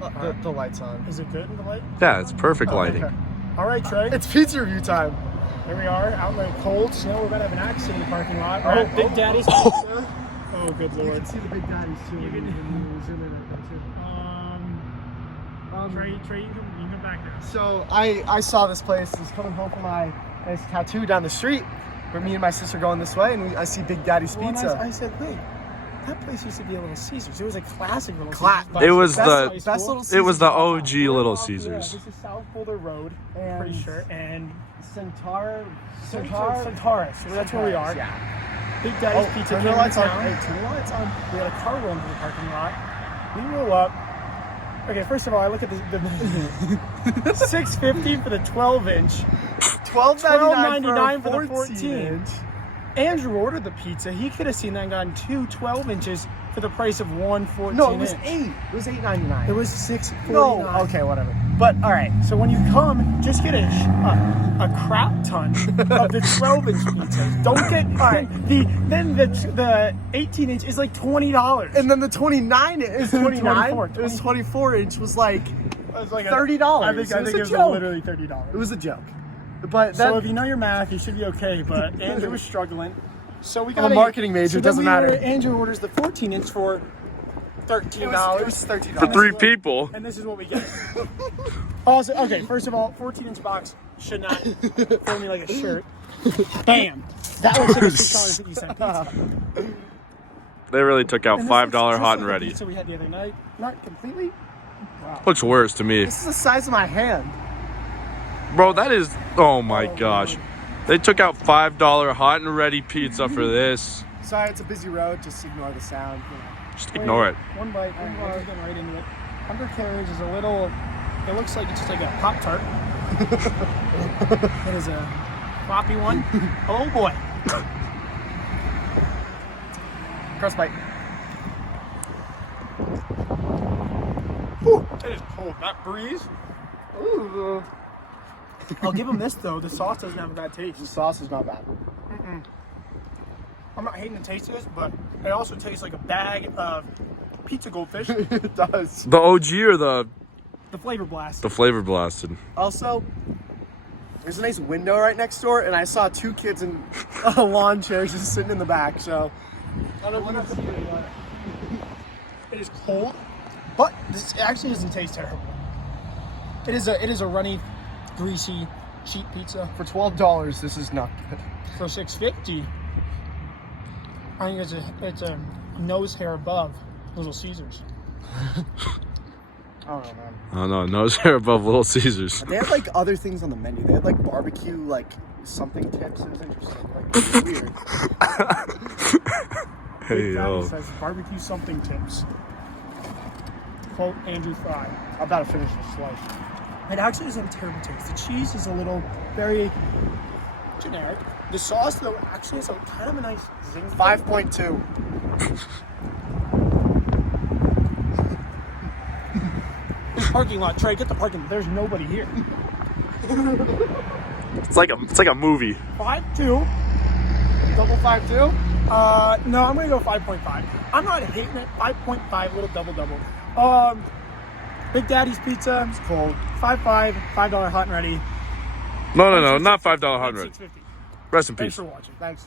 The light's on. Is it good in the light? Yeah, it's perfect lighting. Okay. All right, Trey. It's pizza review time. Here we are out in the cold snow. We're about to have an accident in the parking lot. We're at Big Daddy's Pizza. Oh, good You lord. can see the Big Daddies too. You can- when you zoom in right there too. Trey, you can come back now. So I saw this place. I was coming home from my nice tattoo down the street. Where me and my sister going this way, and I see Big Daddy's Well, and Pizza. I said, wait, that place used to be a Little Caesars. It was a classic Little Cla- Caesars. but It was best the- high school. Best Little It was Caesars. the OG Little Yeah, Caesars. this is South Boulder Road, And- pretty sure. And Centaurus. Centaurus. So that's where we are. Yeah. Big Daddy's Pizza turn came the lights to on. town. Hey, turn the lights on. We had a car roll into the parking lot. We roll up. Okay, first of all, I look at the $6.50 for the 12-inch. $12.99 for the 14 14. Andrew ordered the pizza. He could have seen that and gotten two 12 inches for the price of one 14 No, it was inch. $8. It was $8.99. It was $6.49. No, okay, whatever. But all right. So when you come, just get a crap ton of the 12-inch pizzas. Don't get All right. the 18-inch is like $20. And then the 29 is 29. 24, It was 24 inch was like It was like $30. I think It was it a was joke. literally $30. It was a joke. But then So if you know your math, you should be okay. But Andrew was struggling. So we got I'm a marketing major, it doesn't matter. Andrew orders the 14-inch for $13. it was $13. For 3 people. And this is what we get. Also, okay, first of all, 14-inch box should not fill me like a shirt. Bam! That looks like a $6.50 pizza. They really took out And this $5 looks just hot like and the ready. pizza we had the other night. Not completely. Wow. Looks worse to me. This is the size of my hand. Bro, that is... Oh my gosh. They took out $5 hot and ready pizza for this. Sorry, it's a busy road. Just ignore the sound. You know. Just ignore it. One bite. We're just getting right into it. Undercarriage is a little... It looks like it's just like a Pop-Tart. It is a floppy one. Oh boy. Crust bite. Whew, it is cold. That breeze. Ooh. I'll give them this though. The sauce doesn't have a bad taste. The sauce is not bad. I'm not hating the taste of this, but it also tastes like a bag of pizza goldfish. It does. The OG or the Flavor blast. flavor blasted? Also, there's a nice window right next door, and I saw 2 kids in lawn chairs just sitting in the back. So I don't know if you can see it, but It is cold, but this actually doesn't taste terrible. It is a runny, greasy sheet pizza for $12, this is not good. for $6.50. I think it's a nose hair above Little Caesars. I don't know, man. I don't know. Nose hair above Little Caesars. They had like other things on the menu. They had like barbecue, like something tips. It was interesting. Like it was weird. Hey, Big Daddy yo. says barbecue something tips. Quote Andrew Fry. I'm about to finish this slice. It actually doesn't have a terrible taste. The cheese is a little very generic. The sauce though actually is kind of a nice zing. 5.2. Parking lot, Trey, get the parking. There's nobody here. It's like a movie. 5.2. Double 5.2. No, I'm gonna go 5.5. I'm not hating it. 5.5, little double. Big Daddy's Pizza. It's cold. 5.5, $5 hot and ready. No, not $5 hot and ready. $6.50. Rest in Thanks peace. for watching. Thanks.